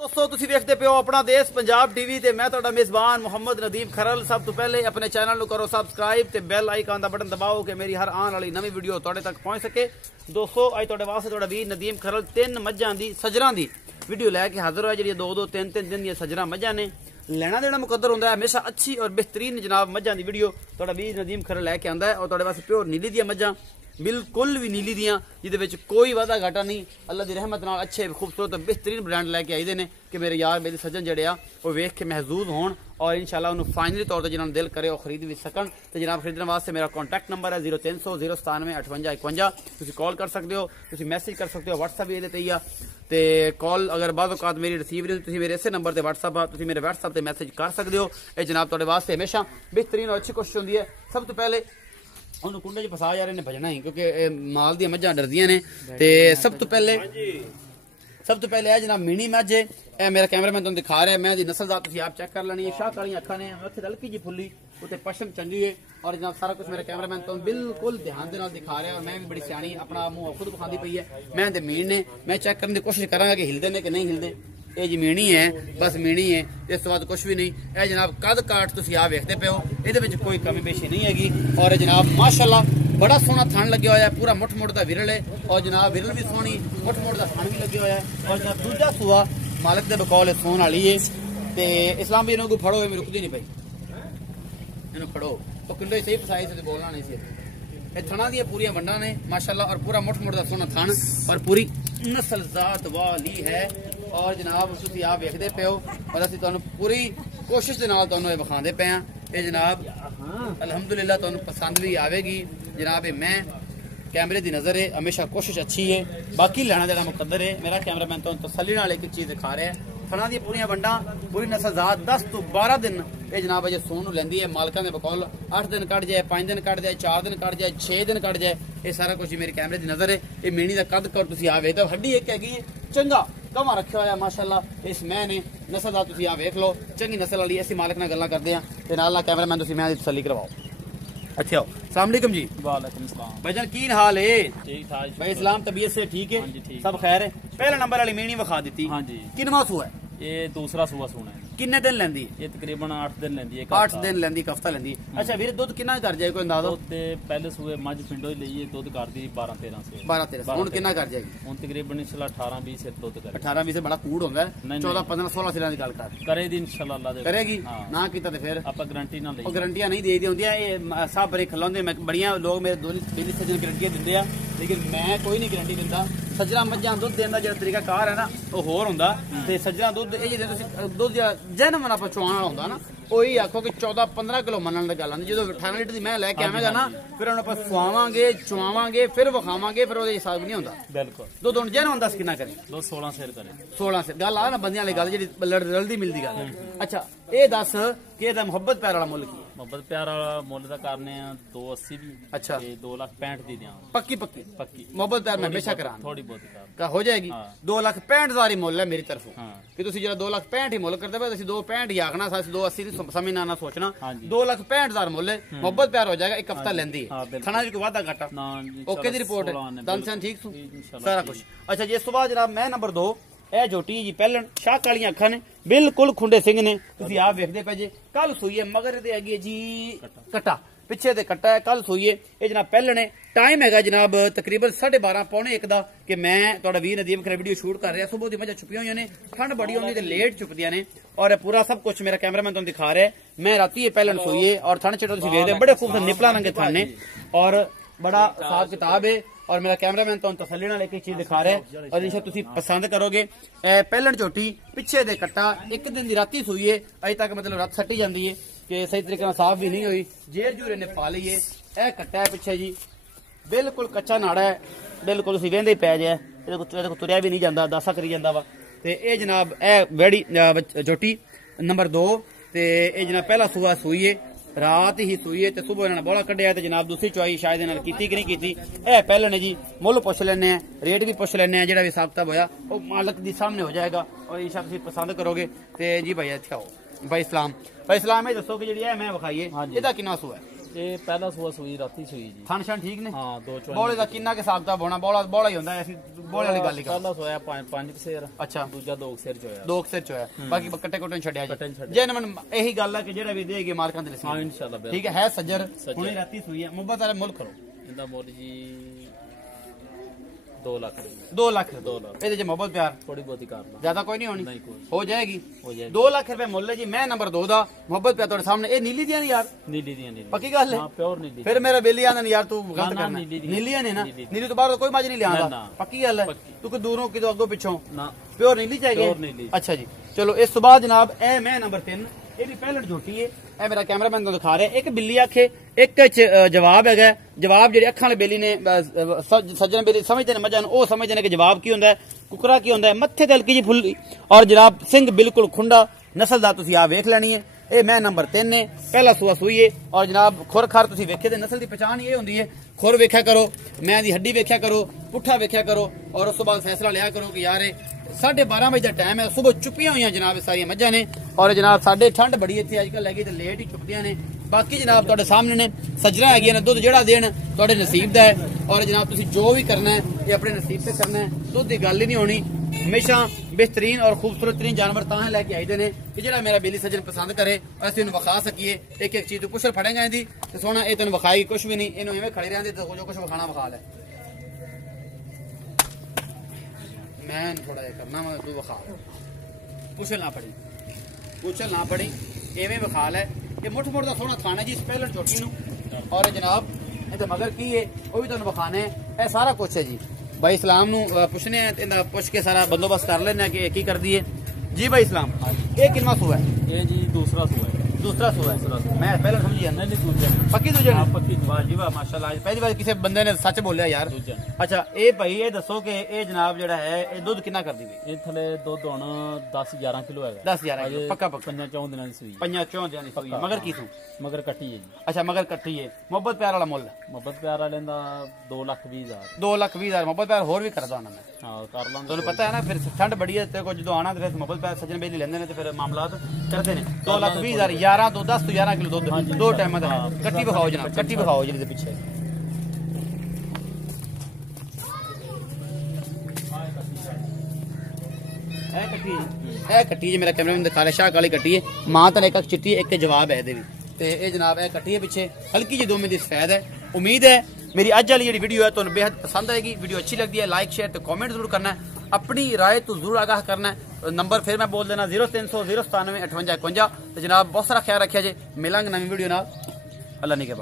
दोस्तों तुसी देखते पे हो अपना देश पंजाब टीवी ते मैं तुहाडा मेजबान मोहम्मद नदीम खरल। सब तो पहले अपने चैनल नू करो सबसक्राइब ते बेल आइकन दा बटन दबाओ कि मेरी हर आने वाली नवी वीडियो तुहाडे तक पहुंच सके। दोस्तों अज तुहाडे वास्ते तुहाडा वीर नदीम खरल 3 मज्जां दी सजरां दी वीडियो लैके हाजिर होया। जेहड़ी 2-2 3-3 दिन दी सजरां मज्जां ने लेना देना मुकद्दर होंदा है हमेशा अच्छी और बेहतरीन जनाब मज्जां दी वीडियो तुहाडा वीर नदीम खरल लैके आंदा है। और तुहाडे वास्ते प्योर नीली दी मज्जां बिल्कुल भी नीली दियां जिहदे कोई वादा घाटा नहीं। अल्लाह की रहमत नाल अच्छे खूबसूरत बेहतरीन ब्रांड लैके आई दे ने कि मेरे यार मेरे सज्जन जड़े आ वो वेख के महजूज होन और इंशाल्लाह उन्होंने फाइनली तौर पर जिन्होंने दिल करे और खरीद भी सकन। तो जनाब खरीदने वास्ते मेरा कॉन्टैक्ट नंबर है 0300 097 58 51। तुसीं कॉल कर सकते हो, तुसीं मैसेज कर सकते हो, व्हाट्सएप भी ये ही आ ते कॉल अगर बाद औकात मेरी रिसीव नहीं तुसीं मेरे इसे नंबर पर व्हाट्सएप आ तुसीं मेरे व्हाट्सएप पर मैसेज कर सकते हो। ये जनाब तुहाडे वास्ते हमेशा बेहतरीन और अच्छी कोशिश होंदी है। सब तो पहले उन्होंने कुंडे च फसा जा रहे ने भजना ही क्योंकि माल दी मज्जां डरदियां ने। ते सब तो पहले है जनाब मीनी मज्ज है। ए मेरा कैमरामैन तुहानू दिखा रहा है। मैं दी नस्ल दा तुसीं आप चेक कर लेनी है। शाह कालियां अखां ने मथे हल्की जी फुल्ली उत्ते पशम चंगी है और जनाब सारा कुछ मेरा कैमरामैन तुहानू बिल्कुल ध्यान दे नाल दिखा रहा है। और मैं भी बड़ी सियाणी अपना मुंह खुद विखांदी पई है। मैं ते मीन ने मैं चेक करने की कोशिश करांगा कि हिलदे ने कि नहीं हिलदे। ये जी मीणी है, बस मीणी है, इस तो बाद कुछ भी नहीं। यह जनाब कद काट तुसीं आ वेखदे पे हो, ये कोई कमी पेशी नहीं हैगी। और जनाब माशाअल्लाह बड़ा सोहना थान लगे हुआ है, पूरा मुठ मुठ का विरल है और जनाब विरल भी सोहनी मुठ मुठ का थान भी लगे हुआ है। और जनाब दूजा सूआ मालिक के बकौल सोन वाली है। तो इस्लाम भी इन्होंने फड़ो मैं रुकती नहीं पई, इन्हों फड़ो तो किलो सही फसाई से बोलना नहीं सी। ये थना दी पूरी वंडा ने माशाअल्लाह और पूरा मुठ मुठ का सोहना थान और पूरी नस्ल जात वाली है। और जनाब तुसीं आप वेखदे पे हो और असीं तुहानू पूरी कोशिश दे नाल तुहानू विखांदे पे हां। ये जनाब अल्हम्दुलिल्लाह तुहानू पसंद भी आवेगी। जनाब मैं कैमरे की नज़र है हमेशा कोशिश अच्छी है, बाकी लेना देना मुकद्दर है। मेरा कैमरामैन तुहानू तसल्ली नाल एक चीज़ दिखा रहा है। थना दी पूरी वंडा पूरी नस्ल जात 10 तो 12 दिन ये जनाब अजे सोन लैंदी है। मालकां दे बकौल 8 दिन कट जाए, 5 दिन कट जाए, 4 दिन कट जाए, 6 दिन कट जाए। ये सारा कुछ मेरे कैमरे की नज़र है। ये मीणी का कद कर तुसीं आ वेखदे हो, हड्डी एक हैगी चंगा कमा रखा हुआ माशाअल्लाह इस मैं ने नस्ल का तुसीं आ वेख लो चंगी नस्ल वाली। ऐसी मालिक नाल गल्लां करदे हां ते नाल कैमरामैन तुसीं मैं दी तसल्ली करवाओ। अच्छा अस्सलाम वालेकुम जी। वालेकुम सलाम भाईजान की हाल है? ठीक ठाक भाई इस्लाम तबीयत से ठीक है? हाँ जी, ठीक। सब खैर है। पहला नंबर वाली मीणी विखा दी। हाँ जी। किनवा सूआ है? ये दूसरा सूआ सोना है। किन्ने दिन लेंदी? ये तकरीबन 8 दिन लेंदी है। 8 दिन लेंदी, हफ्ता लेंदी। अच्छा वीर दुध कितना कर जाए कोई अंदाजा? दुध पहले सूए मझ पिंडो ही लईए दुध करदी 12-13 से 12-13 हुन कितना कर जाएगी? हुन तकरीबन इंशाल्लाह 18-20 से दुध करे। 18-20 से बड़ा कूड़ होंदा है। 14-15-16 सिरां दी गल कर करेगी इंशाल्लाह अल्लाह दे करेगी हाँ। ना कीता ते फिर आपा गारंटी ना लई गारंटियां नहीं दे दी होंदियां। ये सब बड़े खलांदे मैं बड़ियां लोग मेरे दिल्ली सज्जन गारंटियां दिंदे आ लेकिन मैं कोई नहीं गारंटी दिंदा। सज्जरा मज्जां दुध देने का जो तरीका कार है ना वो होर होंदा ते सज्जरा दुध ये दुध जैन मन आप चुआण वाला होंदा ना वही आखो कि 14-15 किलो मनण दी गल आंदी। जो 18 लीटर दी मैं लैके आवेगा ना फिर उन्हें आप सुआवांगे चुआवांगे फिर विखावांगे फिर वो हिसाब नहीं होंदा। बिल्कुल दुध हुण जैन हुंदा कितना करे? दुध 16 सेर करे। 16 सेर गल आ ना बंदियां वाली गल जी रलदी मिलदी गल। अच्छा ये दस कि एदा मुहब्बत प्यार वाला मुल की? मुहब्बत प्यार वाला मुल दा करने 280 दी। अच्छा 2,65,000 दी दियां पक्की पक्की पक्की मुहब्बत प्यार मैं हमेशा करा थोड़ी बहुत का हो जाएगी। 2,65,000 ही मुल है मेरी तरफों हाँ। कि तुसीं जेड़ा 2,65,000 ही मुल करदे पे तुसीं 2,65,000 ही आखना 280 दी समझना ना सोचना। हाँ जी। 2,65,000 मुल है मुहब्बत प्यार हो जाएगा। एक हफ्ता लेंदी हाँ, है खाना भी कोई वादा घाटा ना ओके दी रिपोर्ट है दन सन ठीक सु इंशाल्लाह सारा कुछ। अच्छा जी इस तो बाद जनाब मैं नंबर 2 ए झोटी जी पहलन शाह कालियां अखां ने बिल्कुल खुंडे सिंह ने तुसीं आप वेखदे पे जे कल सूई है मगर ते हैगी जी कट्टा पिछे ते कट्टा है कल सूई है। ये जनाब पहले ने टाइम है जनाब तकरीबन 12:30-1 दा कि मैं तुहाडा वीर नदीम खरे वीडियो शूट कर रहा। सुबह दी मजा छुपियां हुई ने ठंड बड़ी होंदी ते लेट छुपदियां ने और पूरा सब कुछ मेरा कैमरामैन तुहानू दिखा रहा है। मैं राती ये पहले सोई है और ठंड चटो तुसीं वेखदे बड़े खूबसूरत निपला रंगे थान ने और बड़ा हिसाब किताब है। और मेरा कैमरामैन तुहानू तसल्ली नाल एक चीज दिखा रहा है और इंशाअल्लाह तुसीं पसंद करोगे। पहलन झोटी पिछे दे कट्टा एक दिन दी राती सूई है अजे तक मतलब रात सट्टी जाती है कि सही तरीके नाल साफ भी नहीं हुई जेर जूरे ने पा ली है। यह कट्टा है पिछे जी बिल्कुल कच्चा नाड़ा है बिल्कुल तुसीं वेंदे ही पै जाए ये तुरिया भी नहीं जाता दासा करी जाता वा। तो ये जनाब ए वेड़ी झोटी नंबर 2 ते ये जनाब पहला सूआ सूई है रात ही सूई है सुबह इन्होंने बोला कढ़िया जनाब दूसरी चुआई शायद इन्होंने की कि नहीं की। ए पहले ने जी मुल पुछ लेने रेट भी पुछ लेने जो भी हिसाब किताब होया वो मालिक के सामने हो जाएगा और इंशाअल्लाह तुसीं पसंद करोगे। तो जी भाई इत्थे आओ भाई इस्लाम ये दसो कि जी मैं विखाई है हाँ ਇਹਦਾ किन्ना सूआ है? ਇਹ ਪਹਿਲਾ ਸੂਆ ਸੂਈ ਰਾਤੀ ਸੂਈ ਜੀ। ਥਣ ਛਣ ਠੀਕ ਨੇ? ਹਾਂ 2 ਚੋਂ। ਬੋਲੇ ਦਾ ਕਿੰਨਾ ਕੇ ਹਿਸਾਬ ਕਿਤਾਬ ਹੋਣਾ? ਬੋਲਾ ਹੀ ਹੁੰਦਾ, ਅਸੀਂ ਬੋਲੇ ਵਾਲੀ ਗੱਲ ਹੀ ਕਰ। ਪਹਿਲਾ ਸੋਇਆ 5 ਸਿਰ। ਅੱਛਾ, ਦੂਜਾ 2 ਸਿਰ ਚ ਹੋਇਆ। 2 ਸਿਰ ਚ ਹੋਇਆ, ਬਾਕੀ ਕੱਟੇ ਕੁੱਟੇ ਛੱਡਿਆ ਕੱਟੇ ਨੀ ਜੀ। ਛੱਡਿਆ। ਜੇ ਨਮਨ ਇਹੀ ਗੱਲ ਹੈ ਕਿ ਜਿਹੜਾ ਵੀ ਦੇਗੀ ਮਾਲਕਾਂ ਦੇ ਹਾਂ ਲਿਸੀ। ਇਨਸ਼ਾਅੱਲਾ ਠੀਕ ਹੈ ਸੱਜਰ, ਹੁਣੇ ਰਾਤੀ ਸੂਈ ਹੈ। ਮੁਹੱਬਤ ਵਾਲੇ ਮੁੱਲ ਕਰੋ। ਇਹਦਾ ਮੁੱਲ ਜੀ 2 ਲੱਖ ਦੀ। 2 ਲੱਖ। 2 ਲੱਖ ਇਹਦੇ ਚ ਮੁਹੱਬਤ ਪਿਆਰ ਥੋੜੀ ਬਹੁਤੀ ਕਰ ਲਾ। ज्यादा कोई नहीं होनी? नहीं कोई। हो जाएगी। हो जाएगी। 2 लाख रुपए मुल है जी। मैं नंबर 2 दा मोहब्बत पे ਤੁਹਾਡੇ ਸਾਹਮਣੇ। ਇਹ ਨੀਲੀ ਦੀਆਂ ਨੇ ਯਾਰ? ਨੀਲੀ ਦੀਆਂ ਨੀਲੀ। ਪੱਕੀ ਗੱਲ ਹੈ? ਹਾਂ ਪਿਓਰ ਨੀਲੀ। ਫਿਰ ਮੇਰਾ ਬੇਲੀ ਆਂਦਾ ਯਾਰ ਤੂੰ ਗਲਤ ਨਾ, ਕਰਨਾ। ਨੀਲੀ ਦੀਆਂ। ਨੀਲੀਆਂ ਨੇ ਨਾ? ਨੀਲੀ। ਨੀਲੀ ਤੋਂ ਬਾਹਰ ਕੋਈ ਮੱਝ ਨਹੀਂ ਲਿਆਂਦਾ? ਨਾ। ਪੱਕੀ ਗੱਲ ਹੈ? ਪੱਕੀ। ਤੂੰ ਕਿ ਦੂਰੋਂ ਕਿਦੋਂ ਅੱਗੋਂ ਪਿੱਛੋਂ ਨਾ ਪਿਓਰ ਨੀਲੀ ਚਾਹੀਏ? ਪਿਓਰ ਨੀਲੀ। ਅੱਛਾ ਜੀ ਚਲੋ। ਇਸ ਤੋਂ ਬਾਅਦ ਜਨਾਬ ਇਹ ਮੈਂ ਨੰਬਰ 3, ਇਹ ਵੀ ਪਹਿਲੜ ਝੋਟੀ ਹੈ। ਇਹ ਮੇਰਾ ਕੈਮਰਾਮੈਨ ਤੁਹਾਨੂੰ ਦਿਖਾ ਰਿਹਾ। ਇੱਕ ਬਿੱਲੀ ਆਖੇ, ਇੱਕ ਚ ਜਵਾਬ ਹੈਗਾ। ਜਵਾਬ ਜਿਹੜੇ ਅੱਖਾਂ ਵਾਲੇ ਬੇਲੀ ਨੇ ਸੱਜਣ ਬੇਲੀ ਸਮਝਦੇ ਨੇ ਮੱਝਾਂ ਨੂੰ, ਉਹ ਸਮਝਦੇ ਨੇ ਕਿ ਜਵਾਬ ਕੀ ਹੁੰਦਾ ਹੈ, ਕੁਕਰਾ ਕੀ ਹੁੰਦਾ ਹੈ। ਮੱਥੇ ਤੇ ਹਲਕੀ ਜੀ ਫੁੱਲ ਔਰ ਜਨਾਬ ਸਿੰਘ ਬਿਲਕੁਲ ਖੁੰਡਾ ਨਸਲ ਦਾ ਤੁਸੀਂ ਆ ਵੇਖ ਲੈਣੀ ਹੈ। ਇਹ ਮੈਂ ਨੰਬਰ 3 ਨੇ, ਪਹਿਲਾ ਸੂਆ ਸੂਈ ਹੈ। ਔਰ ਜਨਾਬ ਖੁਰ ਖਰ ਤੁਸੀਂ ਵੇਖੇ ਤੇ ਨਸਲ ਦੀ ਪਛਾਣ ਇਹ ਹੁੰਦੀ ਹੈ। ਖੁਰ ਵੇਖਿਆ ਕਰੋ, ਮੈਂ ਦੀ ਹੱਡੀ ਵੇਖਿਆ ਕਰੋ, ਪੁੱਠਾ ਵੇਖਿਆ ਕਰੋ ਔਰ ਉਸ ਤੋਂ ਬਾਅਦ ਫੈਸਲਾ ਲਿਆ ਕਰੋ ਕਿ ਯਾਰ ਇਹ 12:30 ਵਜੇ ਦਾ ਟਾਈਮ ਹੈ। ਸਵੇਰ ਚੁੱਪੀਆਂ ਹੋਈਆਂ ਜਨਾਬ ਇਹ ਸਾਰੀਆਂ ਮੱਝਾਂ ਨੇ। ਔਰ ਜਨਾਬ ਸਾਡੇ ਠੰਡ ਬੜੀ ਇੱਥੇ ਅੱਜ ਕੱਲ ਲੱਗੀ ਤੇ ਲੇਟ ਹੀ ਚੁੱਕਦੀਆਂ ਨੇ। ਬਾਕੀ ਜਨਾਬ ਤੁਹਾਡੇ ਸਾਹਮਣੇ ਨੇ ਸੱਜਣਾ ਹੈਗੀਆਂ ਨੇ। ਦੁੱਧ ਜਿਹੜਾ ਦੇਣ ਤੁਹਾਡੇ ਨਸੀਬ ਦਾ ਹੈ। ਔਰ ਜਨਾਬ ਤੁਸੀਂ ਜੋ ਵੀ ਕਰਨਾ ਹੈ ਇਹ ਆਪਣੇ ਨਸੀਬ ਤੇ ਕਰਨਾ ਹੈ। ਦੁੱਧ ਦੀ ਗੱਲ ਹੀ ਨਹੀਂ ਹੋਣੀ। ਹਮੇਸ਼ਾ ਬਿਹਤਰੀਨ ਔਰ ਖੂਬਸੂਰਤ ਤਰੀਨ ਜਾਨਵਰ ਤਾਂ ਲੈ ਕੇ ਆਈਦੇ ਨੇ ਕਿ ਜਿਹੜਾ ਮੇਰਾ ਬੇਲੀ ਸੱਜਣ ਪਸੰਦ ਕਰੇ, ਅਸੀਂ ਇਹਨੂੰ ਵਿਖਾ ਸਕੀਏ। ਇੱਕ ਇੱਕ ਚੀਜ਼ ਤੋਂ ਪੁੱਛਰ ਫੜੇਗਾ ਇਹਦੀ ਤੇ ਸੋਹਣਾ ਇਹ ਤੈਨੂੰ ਵਿਖਾਏਗੀ ਕੁਝ ਵੀ ਨਹੀਂ। ਇਹਨੂੰ ਐਵੇਂ ਖੜੇ ਰਹਿੰਦੇ ਤੇ ਜੋ ਕੁਝ ਵਿਖਾਣਾ ਵਿਖਾ ਲੈ। ਮੈਂ ਥੋੜਾ ਜਿਹਾ ਕਰਨਾ ਵਾ, ਤੂੰ ਵਿਖਾ। ਪੁੱਛਲ ਨਾ ਪੜੀ ਐਵੇਂ ਵਿਖਾ ਲੈ। ਇਹ ਮੁੱਠ ਦਾ ਸੋਹਣਾ ਖਾਣਾ ਜੀ ਪਹਿਲੜ ਚੋਟੀ ਨੂੰ। ਔਰ ਜਨਾਬ ਇਹਦੇ ਮਗਰ ਕੀ ਹੈ ਉਹ ਵੀ ਤੁਹਾਨੂੰ ਵਿਖਾਣਾ ਹੈ। ਇਹ ਸਾਰਾ ਕੁਛ ਹੈ ਜੀ। भाई इस्लाम पुछने पुछ के सारा बंदोबस्त कर लेना कि की कर दिए जी। भाई इस्लाम ये कितना सूआ है? ये जी दूसरा सूआ है। दूसरा सूआ है? मैं पहले समझी जाना। नहीं दूजा पक्की दूजे ने? पक्की। वाह जी वाह माशाल्लाह। पहली बार किसी बंदे ने सच बोलिया यार। दूजा। अच्छा ये भाई ये दसो कि ये जनाब जेड़ा है ये दूध कितना कर दी? ये थले दुध हुण 10-11 किलो है। 10-11 किलो पक्का? 5-4 दिनां दी सूई। 5-4 दिन दी सूई। मगर की तू? मगर कट्टी है जी। अच्छा मगर कट्टी है। मोहब्बत प्यार वाला मुल? मोहब्बत प्यार वाले दा 2,20,000। 2,20,000 मोहब्बत प्यार होर भी करदा होना मैं। हाँ कर लांगे। ਤੁਹਾਨੂੰ ਪਤਾ ਹੈ ਨਾ ਫਿਰ ਠੰਡ ਬੜੀ ਹੈ ਤੇ ਕੋ ਜਦੋਂ ਆਣਾ ਤੇ ਫਿਰ ਮੁਹੱਬਤ ਪੈ ਸੱਜਣ ਬੇਲੀ ਲੈਂਦੇ ਨੇ ਤੇ ਫਿਰ ਮਾਮਲਾਤ ਕਰਦੇ ਨੇ। 2,20,000 11 ਤੋਂ 10 ਤੋਂ 11 ਕਿਲੋ ਦੁੱਧ ਦੋ ਟਾਈਮਾਂ ਦਾ। ਕੱਟੀ ਵਿਖਾਓ ਜਨਾਬ, ਕੱਟੀ ਵਿਖਾਓ ਜਿਹੜੀ ਦੇ ਪਿੱਛੇ। ਇਹ ਕੱਟੀ ਜੇ ਮੇਰਾ ਕੈਮਰਾਮੈਨ ਦਿਖਾ ਰਿਹਾ। ਸ਼ਾਹ ਕਾਲੀ ਕੱਟੀ ਹੈ। ਮਾਂ ਤਾਂ ਇੱਕ ਅੱਖ ਚਿੱਟੀ ਇੱਕ ਜਵਾਬ ਹੈ ਇਹਦੇ ਵੀ। ਤੇ ਇਹ ਜਨਾਬ ਇਹ ਕੱਟੀ ਹੈ ਪਿੱਛੇ ਹਲਕੀ ਜਿਹੀ ਦੋਵੇਂ ਦੀ ਸਫੈਦ ਹੈ। ਉਮੀਦ ਹੈ मेरी अज वाली जी वीडियो है तुहानू बेहद पसंद आएगी। वीडियो अच्छी लगती है लाइक शेयर तो कमेंट जरूर करना है। अपनी राय तो जरूर आगाह करना है। नंबर फिर मैं बोल देना 0300 097 58 51। तो जनाब बहुत सारा ख्याल रखिया जे। मिलांगे नवी वीडियो नाल। अल्लाह ने के बाद।